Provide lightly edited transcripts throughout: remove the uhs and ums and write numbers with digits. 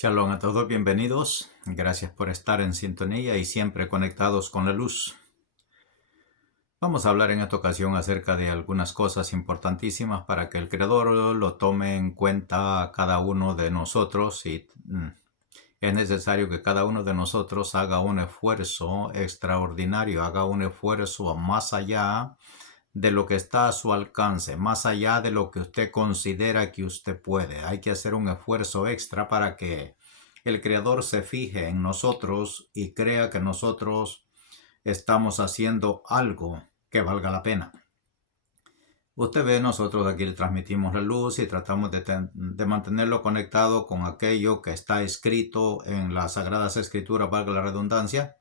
Shalom a todos, bienvenidos. Gracias por estar en sintonía y siempre conectados con la luz. Vamos a hablar en esta ocasión acerca de algunas cosas importantísimas para que el Creador lo tome en cuenta cada uno de nosotros y es necesario que cada uno de nosotros haga un esfuerzo extraordinario, haga un esfuerzo más allá de lo que está a su alcance, más allá de lo que usted considera que usted puede. Hay que hacer un esfuerzo extra para que el Creador se fije en nosotros y crea que nosotros estamos haciendo algo que valga la pena. Usted ve, nosotros aquí le transmitimos la luz y tratamos de mantenerlo conectado con aquello que está escrito en las Sagradas Escrituras, valga la redundancia.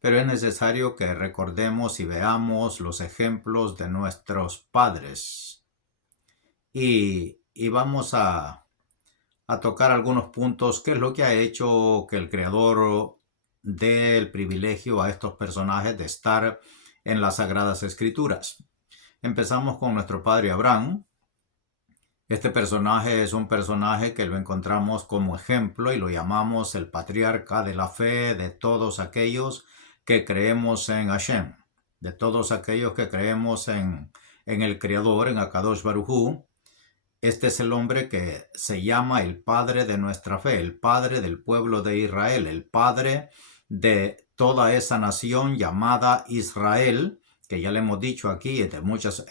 Pero es necesario que recordemos y veamos los ejemplos de nuestros padres. Y vamos a tocar algunos puntos, qué es lo que ha hecho que el Creador dé el privilegio a estos personajes de estar en las Sagradas Escrituras. Empezamos con nuestro padre Abraham. Este personaje es un personaje que lo encontramos como ejemplo y lo llamamos el patriarca de la fe de todos aquellos que creemos en Hashem, de todos aquellos que creemos en el Creador, en Akadosh Baruj Hu. Este es el hombre que se llama el padre de nuestra fe, el padre del pueblo de Israel, el padre de toda esa nación llamada Israel, que ya le hemos dicho aquí de muchas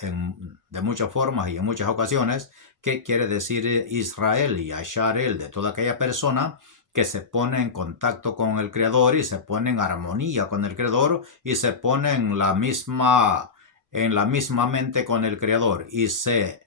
formas y en muchas ocasiones, qué quiere decir Israel y Asharel, de toda aquella persona que se pone en contacto con el Creador y se pone en armonía con el Creador y se pone en la misma mente con el Creador y se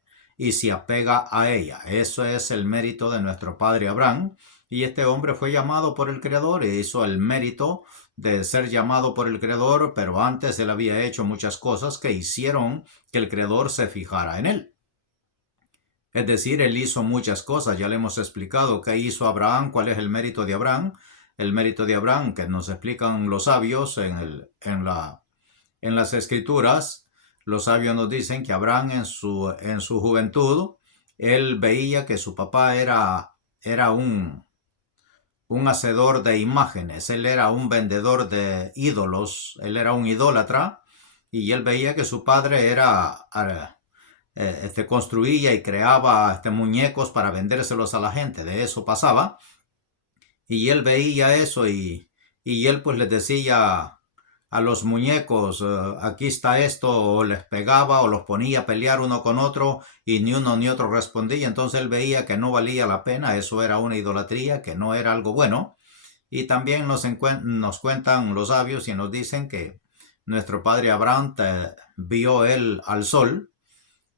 apega a ella. Eso es el mérito de nuestro padre Abraham. Y este hombre fue llamado por el Creador e hizo el mérito de ser llamado por el Creador, pero antes él había hecho muchas cosas que hicieron que el Creador se fijara en él. Es decir, él hizo muchas cosas, ya le hemos explicado qué hizo Abraham, cuál es el mérito de Abraham. El mérito de Abraham, que nos explican los sabios en las Escrituras. Los sabios nos dicen que Abraham en su juventud, él veía que su papá era un hacedor de imágenes, él era un vendedor de ídolos, él era un idólatra, y él veía que su padre construía y creaba muñecos para vendérselos a la gente, de eso pasaba, y él veía eso y él pues les decía a los muñecos, aquí está esto, o les pegaba o los ponía a pelear uno con otro y ni uno ni otro respondía. Entonces él veía que no valía la pena, eso era una idolatría, que no era algo bueno. Y también nos cuentan los sabios y nos dicen que nuestro padre Abraham vio él al sol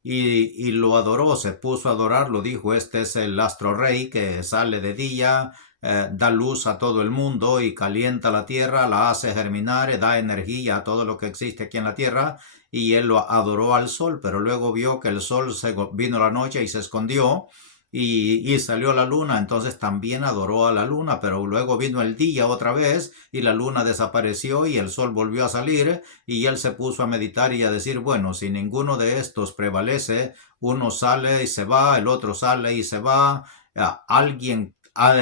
y lo adoró, se puso a adorarlo, dijo, este es el astro rey que sale de día, da luz a todo el mundo y calienta la tierra, la hace germinar, da energía a todo lo que existe aquí en la tierra, y él lo adoró al sol, pero luego vio que el sol vino la noche y se escondió, y salió la luna, entonces también adoró a la luna, pero luego vino el día otra vez y la luna desapareció y el sol volvió a salir y él se puso a meditar y a decir, bueno, si ninguno de estos prevalece, uno sale y se va, el otro sale y se va, alguien ha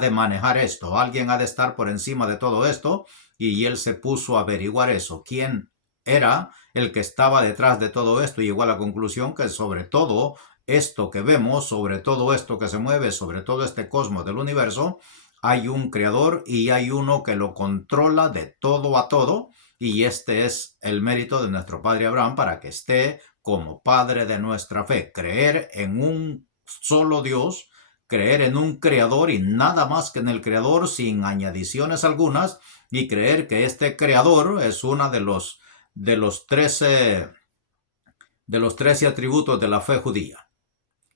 de manejar esto, alguien ha de estar por encima de todo esto, y él se puso a averiguar eso, quién era el que estaba detrás de todo esto, y llegó a la conclusión que sobre todo esto que vemos, sobre todo esto que se mueve, sobre todo este cosmos del universo, hay un creador y hay uno que lo controla de todo a todo, y este es el mérito de nuestro padre Abraham para que esté como padre de nuestra fe, creer en un solo Dios, creer en un creador y nada más que en el creador sin añadiciones algunas, y creer que este creador es uno de los 13 atributos de la fe judía.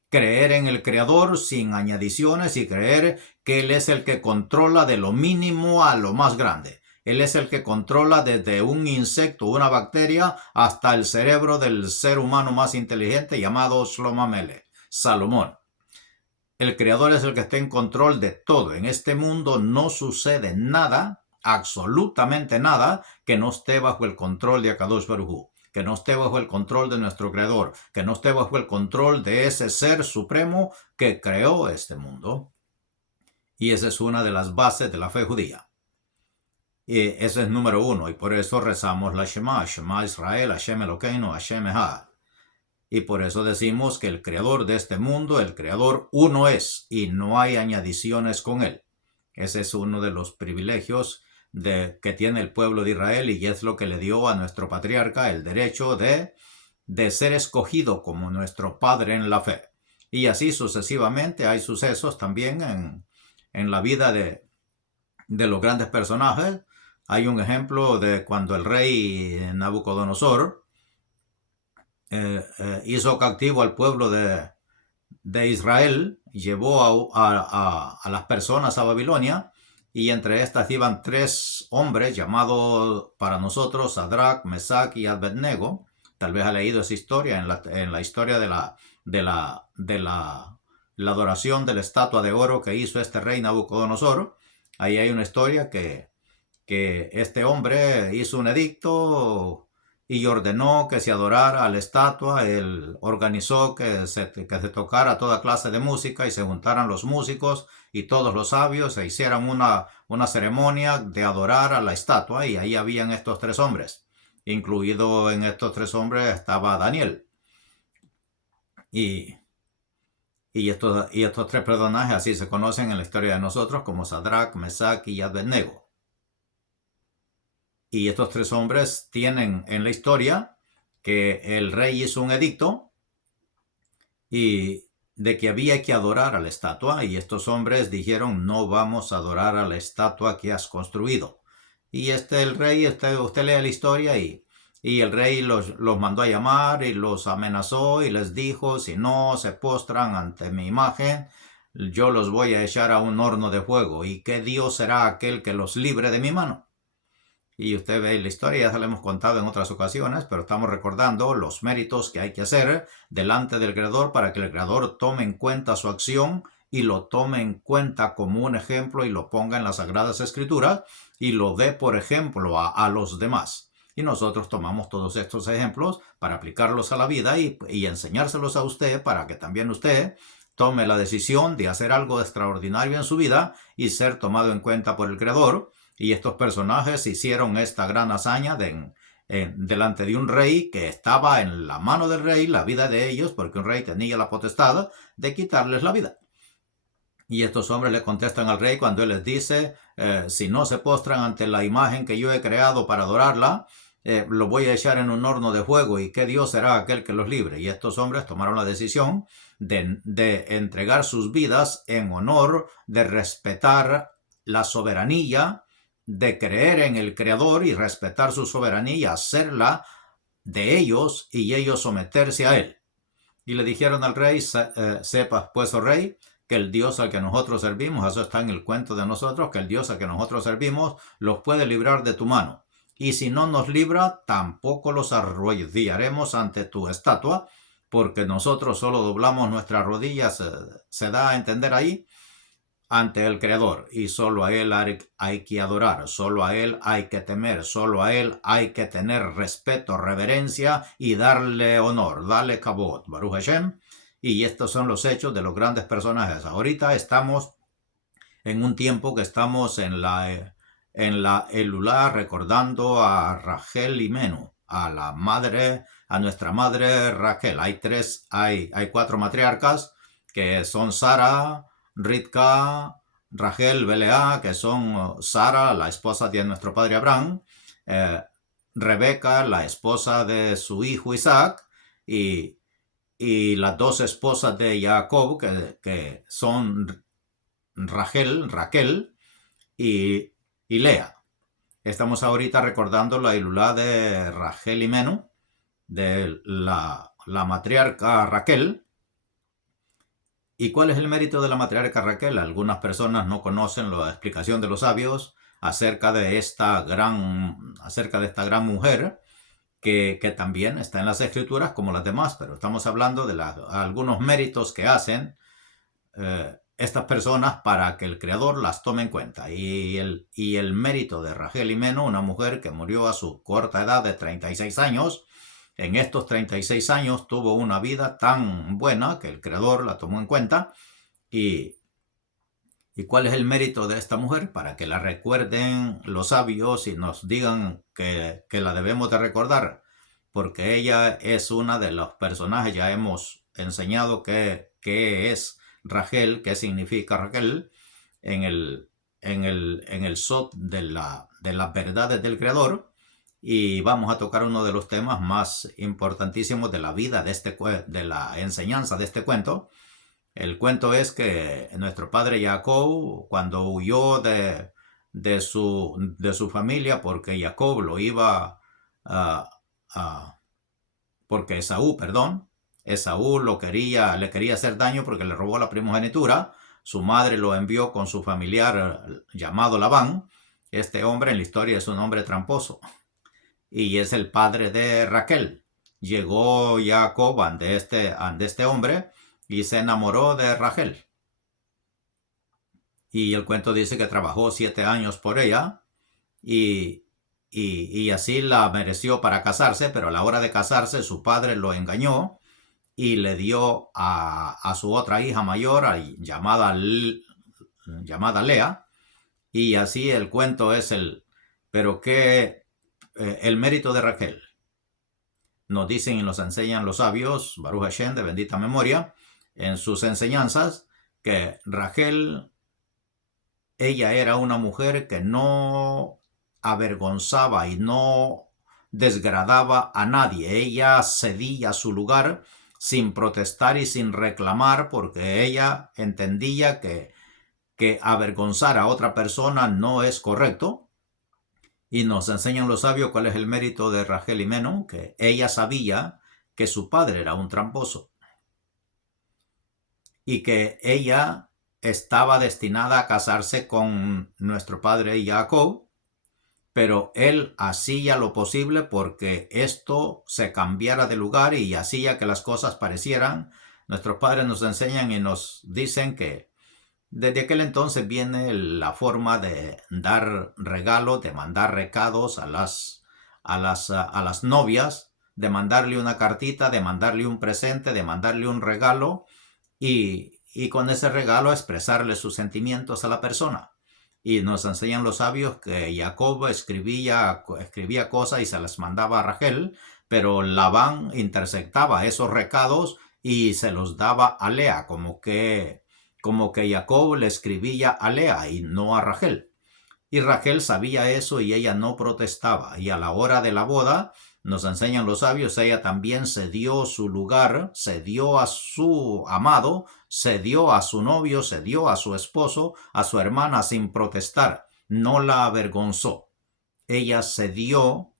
Creer en el Creador sin añadiciones y creer que Él es el que controla de lo mínimo a lo más grande. Él es el que controla desde un insecto, una bacteria, hasta el cerebro del ser humano más inteligente llamado Shlomo Amelech, Salomón. El Creador es el que está en control de todo. En este mundo no sucede nada, absolutamente nada, que no esté bajo el control de Akadosh Baruj Hu, que no esté bajo el control de nuestro Creador, que no esté bajo el control de ese ser supremo que creó este mundo. Y esa es una de las bases de la fe judía. Y ese es número uno, y por eso rezamos la Shema, Shema Israel, Hashem Elokeinu, Hashem Echad. Y por eso decimos que el creador de este mundo, el creador uno es, y no hay añadiciones con él. Ese es uno de los privilegios que tiene el pueblo de Israel, y es lo que le dio a nuestro patriarca el derecho de ser escogido como nuestro padre en la fe. Y así sucesivamente hay sucesos también en la vida de los grandes personajes. Hay un ejemplo de cuando el rey Nabucodonosor hizo cautivo al pueblo de Israel, llevó a las personas a Babilonia, y entre estas iban 3 hombres llamados para nosotros Sadrach, Mesach y Abednego. Tal vez ha leído esa historia en la historia de la adoración de la estatua de oro que hizo este rey Nabucodonosor. Ahí hay una historia que este hombre hizo un edicto y ordenó que se adorara a la estatua. Él organizó que se tocara toda clase de música y se juntaran los músicos y todos los sabios e hicieran una ceremonia de adorar a la estatua, y ahí habían estos 3 hombres. Incluido en estos 3 hombres estaba Daniel. Y estos 3 personajes así se conocen en la historia de nosotros como Sadrach, Mesach y Abednego. Y estos 3 hombres tienen en la historia que el rey hizo un edicto y de que había que adorar a la estatua, y estos hombres dijeron: no vamos a adorar a la estatua que has construido. Y el rey, usted lee la historia, y el rey los mandó a llamar y los amenazó y les dijo: si no se postran ante mi imagen, yo los voy a echar a un horno de fuego. ¿Y qué Dios será aquel que los libre de mi mano? Y usted ve la historia, ya se la hemos contado en otras ocasiones, pero estamos recordando los méritos que hay que hacer delante del Creador para que el Creador tome en cuenta su acción y lo tome en cuenta como un ejemplo y lo ponga en las Sagradas Escrituras y lo dé por ejemplo a los demás. Y nosotros tomamos todos estos ejemplos para aplicarlos a la vida y enseñárselos a usted para que también usted tome la decisión de hacer algo extraordinario en su vida y ser tomado en cuenta por el Creador. Y estos personajes hicieron esta gran hazaña delante de un rey, que estaba en la mano del rey la vida de ellos, porque un rey tenía la potestad de quitarles la vida. Y estos hombres le contestan al rey cuando él les dice: si no se postran ante la imagen que yo he creado para adorarla, lo voy a echar en un horno de fuego, y qué Dios será aquel que los libre. Y estos hombres tomaron la decisión de entregar sus vidas en honor de respetar la soberanía, de creer en el Creador y respetar su soberanía, hacerla de ellos y ellos someterse a él. Y le dijeron al rey: sepas pues, oh rey, que el Dios al que nosotros servimos, eso está en el cuento de nosotros, que el Dios al que nosotros servimos los puede librar de tu mano. Y si no nos libra, tampoco los arrodillaremos ante tu estatua, porque nosotros solo doblamos nuestras rodillas, se da a entender ahí, ante el Creador, y solo a Él hay que adorar, solo a Él hay que temer, solo a Él hay que tener respeto, reverencia y darle honor, darle kabod, Baruch Hashem. Y estos son los hechos de los grandes personajes. Ahorita estamos en un tiempo que estamos en la Elulá, recordando a Rachel Imenu, a nuestra madre Rachel. Hay 4 matriarcas, que son Sara, Rivka, Rachel, Belea, que son Sara, la esposa de nuestro padre Abraham, Rebeca, la esposa de su hijo Isaac, y las 2 esposas de Jacob, que son Raquel y Lea. Estamos ahorita recordando la Ilulá de Rachel Imenu, de la matriarca Raquel. ¿Y cuál es el mérito de la matriarca Raquel? Algunas personas no conocen la explicación de los sabios acerca de esta gran mujer, que también está en las Escrituras como las demás, pero estamos hablando de algunos méritos que hacen estas personas para que el Creador las tome en cuenta. Y el mérito de Rachel Imenu, una mujer que murió a su corta edad de 36 años, en estos 36 años tuvo una vida tan buena que el Creador la tomó en cuenta, y ¿Y cuál es el mérito de esta mujer? Para que la recuerden los sabios y nos digan que la debemos de recordar, porque ella es una de los personajes. Ya hemos enseñado qué es Rachel, qué significa Raquel, en el SOT de las verdades del Creador, y vamos a tocar uno de los temas más importantísimos de la vida de la enseñanza de este cuento. El cuento es que nuestro padre Jacob, cuando huyó de su familia, porque Jacob lo iba porque Esaú le quería hacer daño porque le robó la primogenitura. Su madre lo envió con su familiar llamado Labán. Este hombre en la historia es un hombre tramposo y es el padre de Raquel. Llegó Jacob ante este hombre y se enamoró de Rachel. Y el cuento dice que trabajó 7 años por ella y así la mereció para casarse, pero a la hora de casarse su padre lo engañó y le dio a su otra hija mayor, llamada Lea, y así el cuento es pero el mérito de Raquel. Nos dicen y nos enseñan los sabios, Baruch Hashem, de bendita memoria, en sus enseñanzas, que Rachel, ella era una mujer que no avergonzaba y no desgradaba a nadie. Ella cedía su lugar sin protestar y sin reclamar, porque ella entendía que avergonzar a otra persona no es correcto. Y nos enseñan los sabios cuál es el mérito de Rachel Imenu, que ella sabía que su padre era un tramposo y que ella estaba destinada a casarse con nuestro padre Jacob, pero él hacía lo posible porque esto se cambiara de lugar y hacía que las cosas parecieran. Nuestros padres nos enseñan y nos dicen que desde aquel entonces viene la forma de dar regalos, de mandar recados a las novias, de mandarle una cartita, de mandarle un presente, de mandarle un regalo y con ese regalo expresarle sus sentimientos a la persona. Y nos enseñan los sabios que Jacob escribía cosas y se las mandaba a Rachel, pero Labán interceptaba esos recados y se los daba a Lea, como que Jacob le escribía a Lea y no a Rachel. Y Rachel sabía eso y ella no protestaba. Y a la hora de la boda, nos enseñan los sabios, ella también cedió su lugar, cedió a su amado, cedió a su novio, cedió a su esposo, a su hermana sin protestar. No la avergonzó. Ella cedió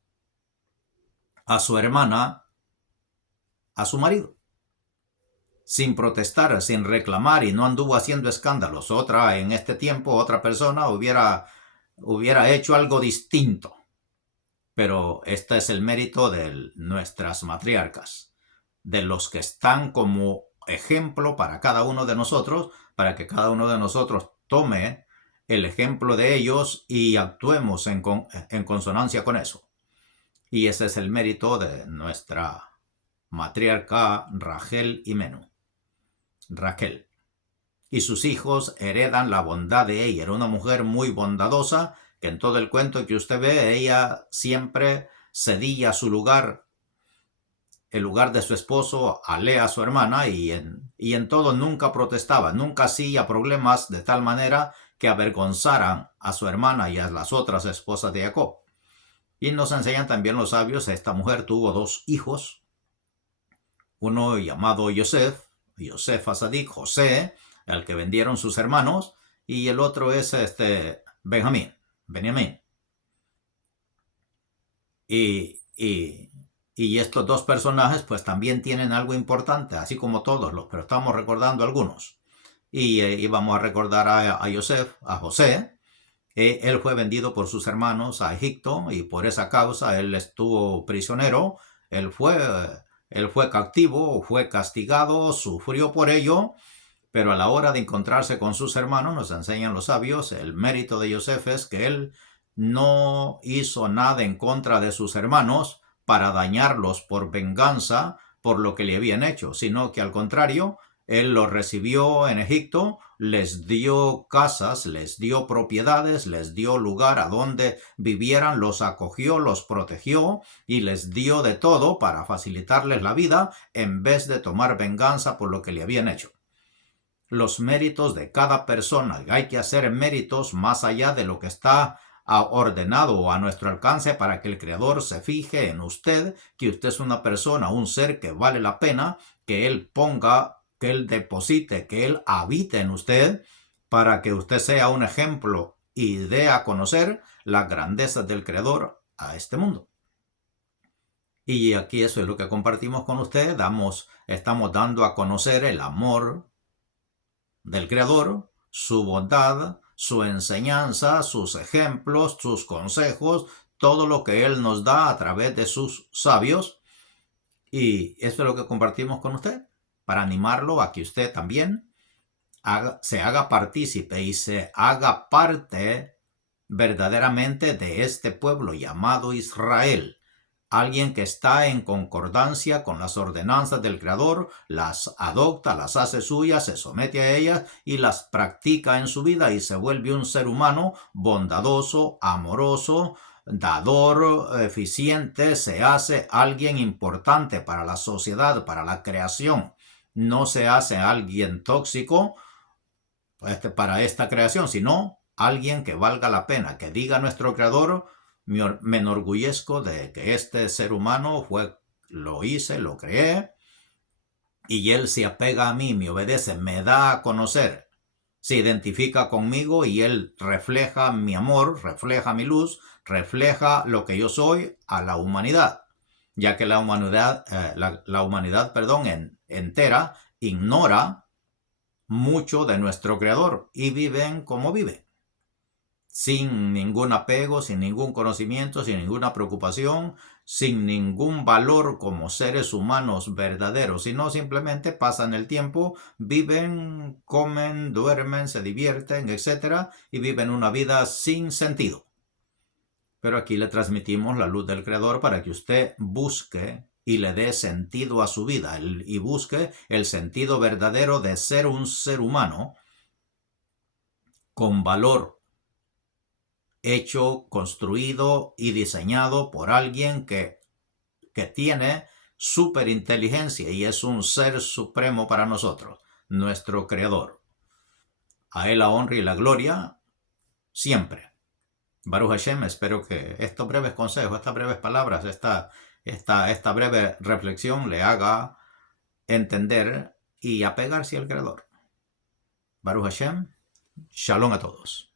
a su hermana, a su marido, sin protestar, sin reclamar, y no anduvo haciendo escándalos. En este tiempo, otra persona hubiera hecho algo distinto. Pero este es el mérito de nuestras matriarcas, de los que están como ejemplo para cada uno de nosotros, para que cada uno de nosotros tome el ejemplo de ellos y actuemos en consonancia con eso. Y ese es el mérito de nuestra matriarca Rachel Imenu. Raquel. Y sus hijos heredan la bondad de ella. Era una mujer muy bondadosa, que en todo el cuento que usted ve, ella siempre cedía su lugar, el lugar de su esposo, a Lea, su hermana, y en todo nunca protestaba, nunca hacía problemas de tal manera que avergonzaran a su hermana y a las otras esposas de Jacob. Y nos enseñan también los sabios, esta mujer tuvo 2 hijos, uno llamado Yosef Asadik, José, al que vendieron sus hermanos, y el otro es Benjamín. Y estos 2 personajes pues también tienen algo importante, así como todos pero estamos recordando algunos. Y vamos a recordar a José. Él fue vendido por sus hermanos a Egipto y por esa causa él estuvo prisionero. Él fue cautivo, fue castigado, sufrió por ello. Pero a la hora de encontrarse con sus hermanos, nos enseñan los sabios, el mérito de Yosef es que él no hizo nada en contra de sus hermanos para dañarlos por venganza por lo que le habían hecho, sino que al contrario, Él los recibió en Egipto, les dio casas, les dio propiedades, les dio lugar a donde vivieran, los acogió, los protegió y les dio de todo para facilitarles la vida en vez de tomar venganza por lo que le habían hecho. Los méritos de cada persona, hay que hacer méritos más allá de lo que está ordenado o a nuestro alcance para que el Creador se fije en usted, que usted es una persona, un ser que vale la pena, que Él ponga, que Él deposite, que Él habite en usted, para que usted sea un ejemplo y dé a conocer las grandezas del Creador a este mundo. Y aquí eso es lo que compartimos con usted, estamos dando a conocer el amor del Creador, su bondad, su enseñanza, sus ejemplos, sus consejos, todo lo que Él nos da a través de sus sabios. Y eso es lo que compartimos con usted, para animarlo a que usted también se haga partícipe y se haga parte verdaderamente de este pueblo llamado Israel. Alguien que está en concordancia con las ordenanzas del Creador, las adopta, las hace suyas, se somete a ellas y las practica en su vida y se vuelve un ser humano bondadoso, amoroso, dador, eficiente, se hace alguien importante para la sociedad, para la creación. No se hace alguien tóxico para esta creación, sino alguien que valga la pena, que diga nuestro Creador: me enorgullezco de que este ser humano lo hice, lo creé, y él se apega a mí, me obedece, me da a conocer, se identifica conmigo y él refleja mi amor, refleja mi luz, refleja lo que yo soy a la humanidad, ya que la humanidad, entera ignora mucho de nuestro Creador y viven como viven, sin ningún apego, sin ningún conocimiento, sin ninguna preocupación, sin ningún valor como seres humanos verdaderos, sino simplemente pasan el tiempo, viven, comen, duermen, se divierten, etc. y viven una vida sin sentido. Pero aquí le transmitimos la luz del Creador para que usted busque y le dé sentido a su vida y busque el sentido verdadero de ser un ser humano con valor, hecho, construido y diseñado por alguien que tiene superinteligencia y es un ser supremo para nosotros, nuestro Creador. A Él la honra y la gloria siempre. Baruch Hashem, espero que estos breves consejos, estas breves palabras, esta breve reflexión le haga entender y apegarse al Creador. Baruch Hashem, shalom a todos.